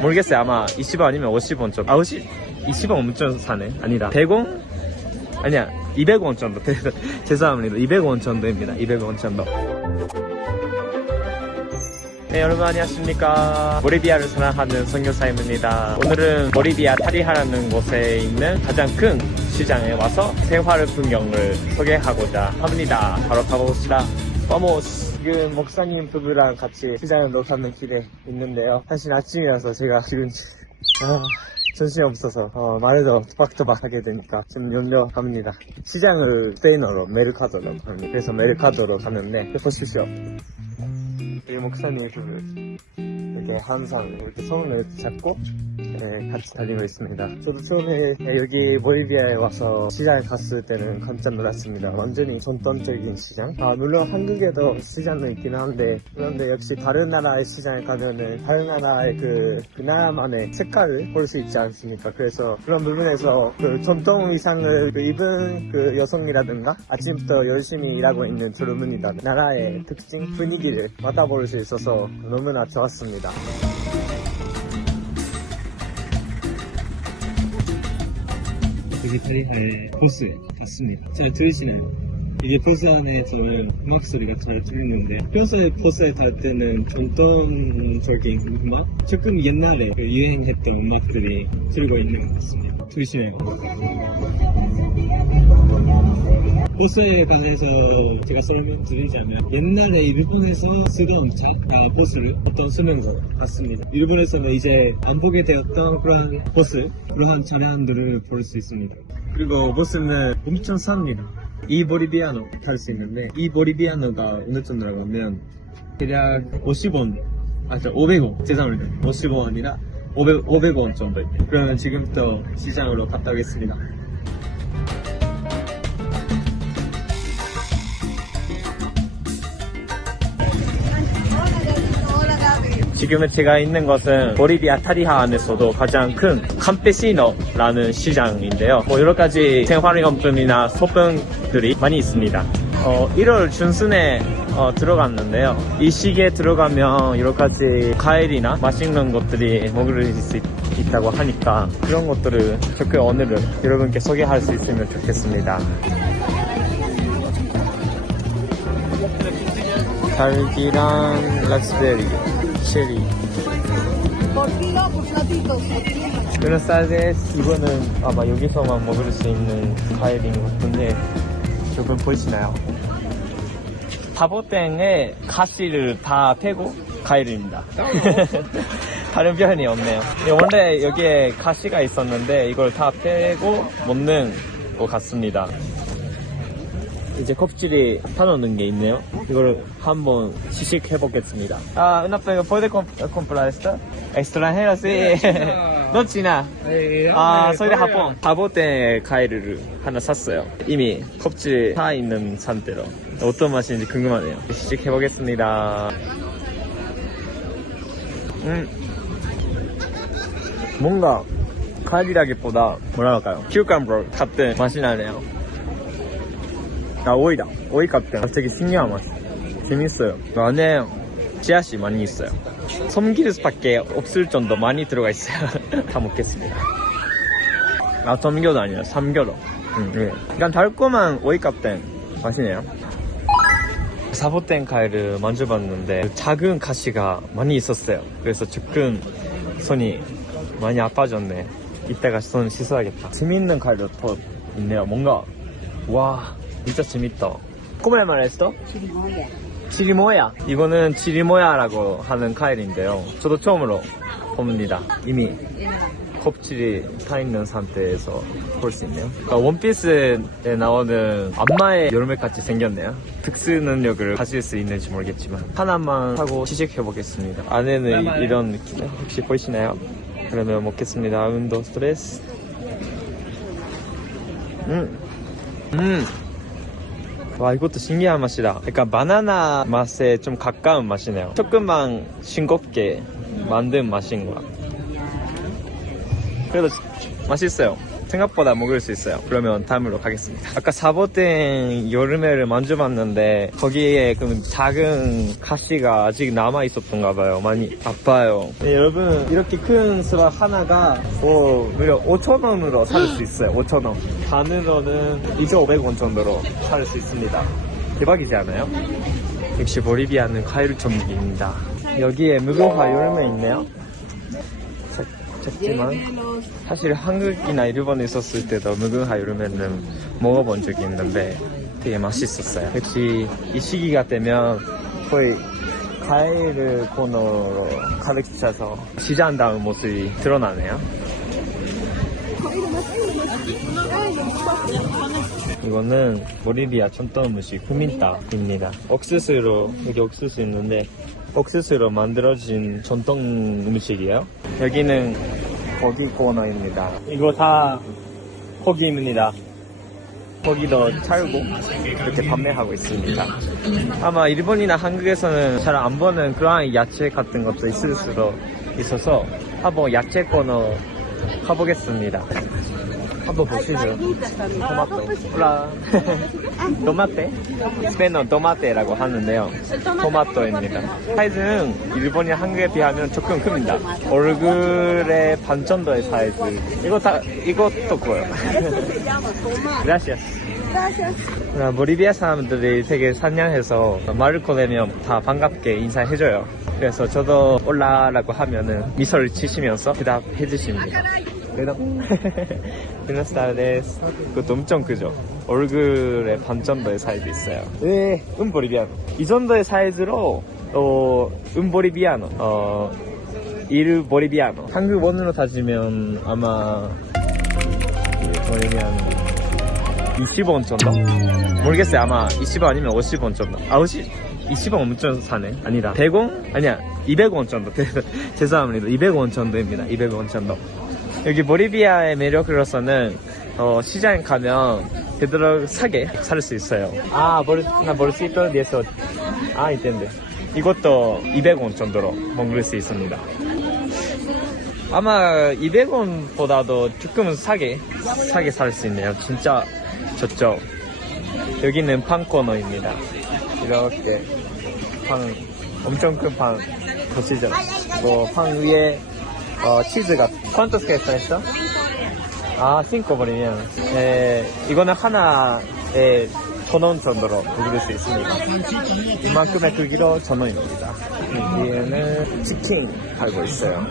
모르겠어요. 아마 20원 아니면 50원 정도. 아, 50, 20원 엄청 사네. 아니다. 100원? 아니야. 200원 정도. 죄송합니다. 200원 정도입니다. 200원 정도. 네, 여러분 안녕하십니까. 보리비아를 사랑하는 선교사입니다. 오늘은 보리비아 타리하라는 곳에 있는 가장 큰 시장에 와서 생활 풍경을 소개하고자 합니다. 바로 가봅시다. 바모스. 지금 목사님 부부랑 같이 시장을 가는 길에 있는데요. 사실 아침이라서 제가 지금 아, 정신이 없어서 어, 말해도 또박또박 하게 되니까 좀 연료합니다. 시장을 스페인어로 메르카도로 합니다. 그래서 메르카도로 가는데 보십시오. 우리 목사님 그 이렇게 항상 이렇게 손을 잡고 네, 같이 다니고 있습니다. 저도 처음에 여기 보리비아에 와서 시장에 갔을 때는 깜짝 놀랐습니다. 완전히 전통적인 시장. 아, 물론 한국에도 시장은 있긴 한데 그런데 역시 다른 나라의 시장에 가면은 다른 나라의 그, 그 나라만의 색깔을 볼 수 있지 않습니까? 그래서 그런 부분에서 그 전통 의상을 그 입은 그 여성이라든가 아침부터 열심히 일하고 있는 주르문이다 나라의 특징 분위기를 맡아볼 수 있어서 너무나 좋았습니다. 베지타리아의 보스에 갔습니다. 잘 들리시나요? 이제 버스 안에 저는 음악 소리가 잘 들리는데 평소에 버스에 탈 때는 전통적인 음악 조금 옛날에 그 유행했던 음악들이 들고 있는 것 같습니다. 들리시나요? 버스에 관해서 제가 설명드리자면 옛날에 일본에서 쓰던 차, 아, 버스를 어떤 쓰는 것 같습니다. 일본에서는 이제 안 보게 되었던 그런 버스, 그러한 차량들을 볼 수 있습니다. 그리고 버스는 엄청 쌉니다. 이 보리비아노 탈 수 있는데 이 보리비아노가 어느 정도라고 하면 대략 50원, 아, 저 500원, 죄송합니다. 50원 아니라 500, 500원 정도. 그러면 지금부터 시장으로 갔다 오겠습니다. 지금 제가 있는 것은 보리비아 타리하 안에서도 가장 큰 캄페시노라는 시장인데요. 뭐 여러 가지 생활용품이나 소품들이 많이 있습니다. 어, 1월 중순에 어, 들어갔는데요. 이 시기에 들어가면 여러 가지 과일이나 맛있는 것들이 먹을 수 있, 있다고 하니까 그런 것들을 적게 오늘은 여러분께 소개할 수 있으면 좋겠습니다. 딸기랑 라스베리, platitos. Buenos tardes. 이거는 아마 여기서만 먹을 수 있는 과일인 것 같은데 조금 보이시나요? 사보땡에 가시를 다 패고 과일입니다. 다른 표현이 없네요. 예, 원래 여기에 가시가 있었는데 이걸 다 빼고 먹는 것 같습니다. 이제 껍질이 타놓는 게 있네요. 이걸 한번 시식해 보겠습니다. 아, una pega puede comp- comprar esta? Extranjera, sí. No China. 아, 소리 하폰. 바보땡 과일을 하나 샀어요. 이미 껍질 타 있는 상태로. 어떤 맛인지 궁금하네요. 시식해 보겠습니다. 음. 뭔가 과일이라기보다 뭐라 할까요? 큐감볼 같은 맛이 나네요. 아 오이다. 오이 같은 되게 신기한 맛 재밌어요. 그 안에 씨앗이 많이 있어요. 섬기르스밖에 없을 정도 많이 들어가 있어요. 다 먹겠습니다. 아 섬겨도 아니라 삼겨도 음, 예. 약간 달콤한 오이 같은 맛이네요. 과일을 만져봤는데 작은 가시가 많이 있었어요. 그래서 조금 손이 많이 아파졌네. 이따가 손 씻어야겠다. 재밌는 과일도 더 있네요. 뭔가 와 진짜 재밌다. 꼬마에 말했어? Chirimoya. 치리모야? 이거는 치리모야라고 하는 카일인데요. 저도 처음으로 봅니다. 이미 껍질이 타 있는 상태에서 볼 수 있네요. 그러니까 원피스에 나오는 안마의 열매같이 생겼네요. 특수 능력을 가질 수 있는지 모르겠지만 하나만 하고 시식해 보겠습니다. 안에는 이, 런 느낌 혹시 보이시나요? 그러면 먹겠습니다. 운도 스트레스. 음. 음. 와 이것도 신기한 맛이다. 약간 바나나 맛에 좀 가까운 맛이네요. 조금만 싱겁게 만든 맛인 거야. 그래도 맛있어요 생각보다 먹을 수 있어요. 그러면 다음으로 가겠습니다. 아까 사보땡 여름에를 만져봤는데 거기에 그 작은 가시가 아직 남아 있었던가 봐요. 많이 아파요. 네, 여러분 이렇게 큰 수박 하나가 오, 무려 5천 원으로 살 수 있어요. 5천 원. 반으로는 2,500원 정도로 살 수 있습니다. 대박이지 않아요? 역시 보리비아는 과일 전문기입니다. 여기에 무궁화 여름에 있네요. 작- 작지만 사실 한국이나 일본에 있었을 때도 무궁화 여름에는 먹어본 적이 있는데 되게 맛있었어요. 역시 이 시기가 되면 거의 과일을 코너로 가득 차서 시장다운 모습이 드러나네요. 이거는 보리비아 전통 음식 후민따입니다. 옥수수로 여기 옥수수 있는데 옥수수로 만들어진 전통 음식이에요. 여기는 고기 코너입니다. 이거 다 고기입니다. 고기도 찰고 이렇게 판매하고 있습니다. 아마 일본이나 한국에서는 잘 안 보는 그러한 야채 같은 것도 있을 수도 있어서 한번 야채 코너 가보겠습니다. 한번 보시죠. 토마토. 라 토마테? 스페인어 토마테라고 하는데요. 토마토입니다. 사이즈는 일본이 한국에 비하면 조금 큽니다. 얼굴의 반 정도의 사이즈. 이거 다, 이것도 커요. Gracias. 아, 보리비아 사람들이 되게 산양해서 말을 꺼내면 다 반갑게 인사해줘요. 그래서 저도 올라라고 하면은 미소를 치시면서 대답해 주십니다. 대답. 부에노스 타르데스. 그것도 엄청 크죠? 얼굴의 반 정도의 사이즈 있어요. 네, 음 보리비아노. 이 정도의 사이즈로, 어, 음 보리비아노. 어, 일 보리비아노. 한국 원으로 따지면 아마, 이 보리비아노. 60원 정도? 모르겠어요. 아마 20원 아니면 50원 정도. 아, 50, 20원 엄청 사네. 아니다. 100원? 아니야. 200원 정도. 죄송합니다. 200원 정도입니다. 200원 정도. 여기 보리비아의 매력으로서는 어, 시장에 가면 되도록 싸게 살 수 있어요. 아, 볼, 나 볼시토 디에서 아, 이땐데. 이것도 200원 정도로 먹을 수 있습니다. 아마 200원보다도 조금은 싸게 싸게 살 수 있네요. 진짜 좋죠. 여기는 판 코너입니다. 이렇게 pan 엄청 큰 판 보시죠. 뭐판 위에 어, 치즈가 ¿Cuántos que está esto? 아, 5 버리면 에, 이거는 하나에 천원 정도로 먹을 수 있습니다. 이만큼의 크기로 천 원입니다. 여기에는 치킨 팔고 있어요.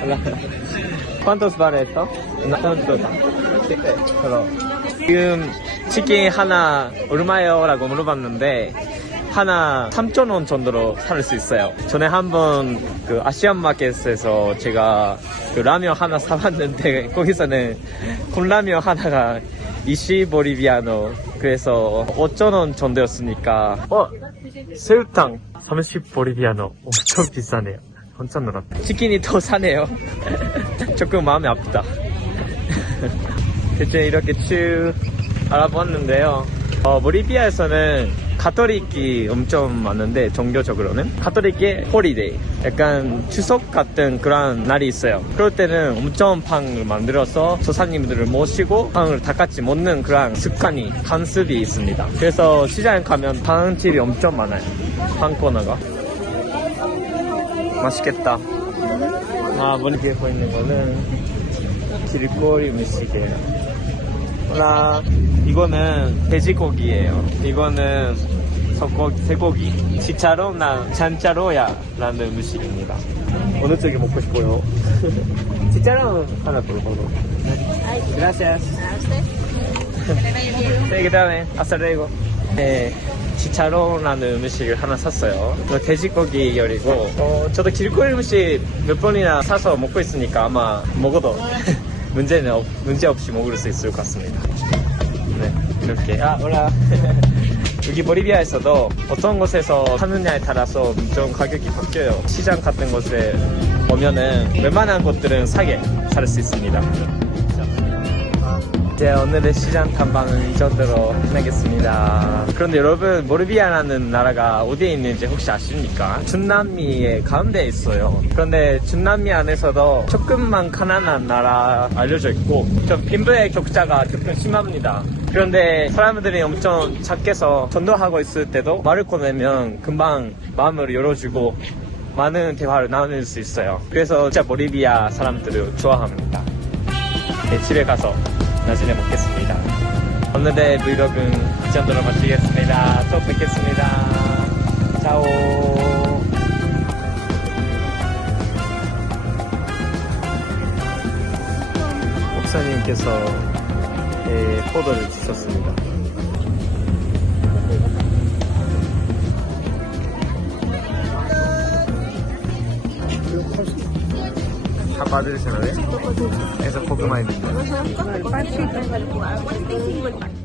Hola. ¿Cuántos vale esto? No, ¿cuántos? 그럼 지금 치킨 하나 얼마요? 라고 물어봤는데 하나 3,000원 정도로 살 수 있어요. 전에 한번 그 아시안 마켓에서 제가 그 라면 하나 사봤는데 거기서는 컵라면 하나가 20보리비아노 그래서 5,000원 정도였으니까 어? 새우탕 30보리비아노 엄청 비싸네요. 엄청 놀랐다. 치킨이 더 사네요. 조금 마음이 아프다. 대충 이렇게 쭉 알아보았는데요. 어, 보리비아에서는 가톨릭이 엄청 많은데 종교적으로는 가톨릭의 홀리데이. 약간 추석 같은 그런 날이 있어요. 그럴 때는 엄청 빵을 만들어서 조사님들을 모시고 빵을 다 같이 먹는 그런 습관이 간습이 있습니다. 그래서 시장에 가면 빵집이 엄청 많아요. 빵 코너가. 맛있겠다. 아 머리에 보이는 거는 길거리 음식이에요. 라 이거는 돼지고기예요. 이거는 소고기, 쇠고기. 치차로나 찬차로야 라는 음식입니다. 어느 쪽이 먹고 싶어요? 치차로 하나 더 먹어. Gracias. 네, 그 다음에 아싸레고. 네, 치차로라는 음식을 하나 샀어요. 돼지고기 열이고, 어, 저도 길거리 음식 몇 번이나 사서 먹고 있으니까 아마 먹어도 문제는 없, 문제 없이 먹을 수 있을 것 같습니다. 네, 이렇게. 아, 올라. 여기 보리비아에서도 어떤 곳에서 사느냐에 따라서 좀 가격이 바뀌어요. 시장 같은 곳에 오면은 웬만한 곳들은 싸게 살 수 있습니다. 이제 오늘의 시장 탐방은 이 정도로 끝내겠습니다. 그런데 여러분, 모르비아라는 나라가 어디에 있는지 혹시 아십니까? 중남미의 가운데에 있어요. 그런데 중남미 안에서도 조금만 가난한 나라 알려져 있고, 좀 빈부의 격차가 조금 심합니다. 그런데 사람들이 엄청 착해서 전도하고 있을 때도 말을 꺼내면 금방 마음을 열어주고 많은 대화를 나눌 수 있어요. 그래서 진짜 보리비아 사람들을 좋아합니다. 네, 집에 가서 나중에 먹겠습니다. 오늘의 브이로그는 이 정도로 마치겠습니다. 또 뵙겠습니다. 짜오. 목사님께서 예, 포도를 주셨습니다. 다 받으시나요? 그래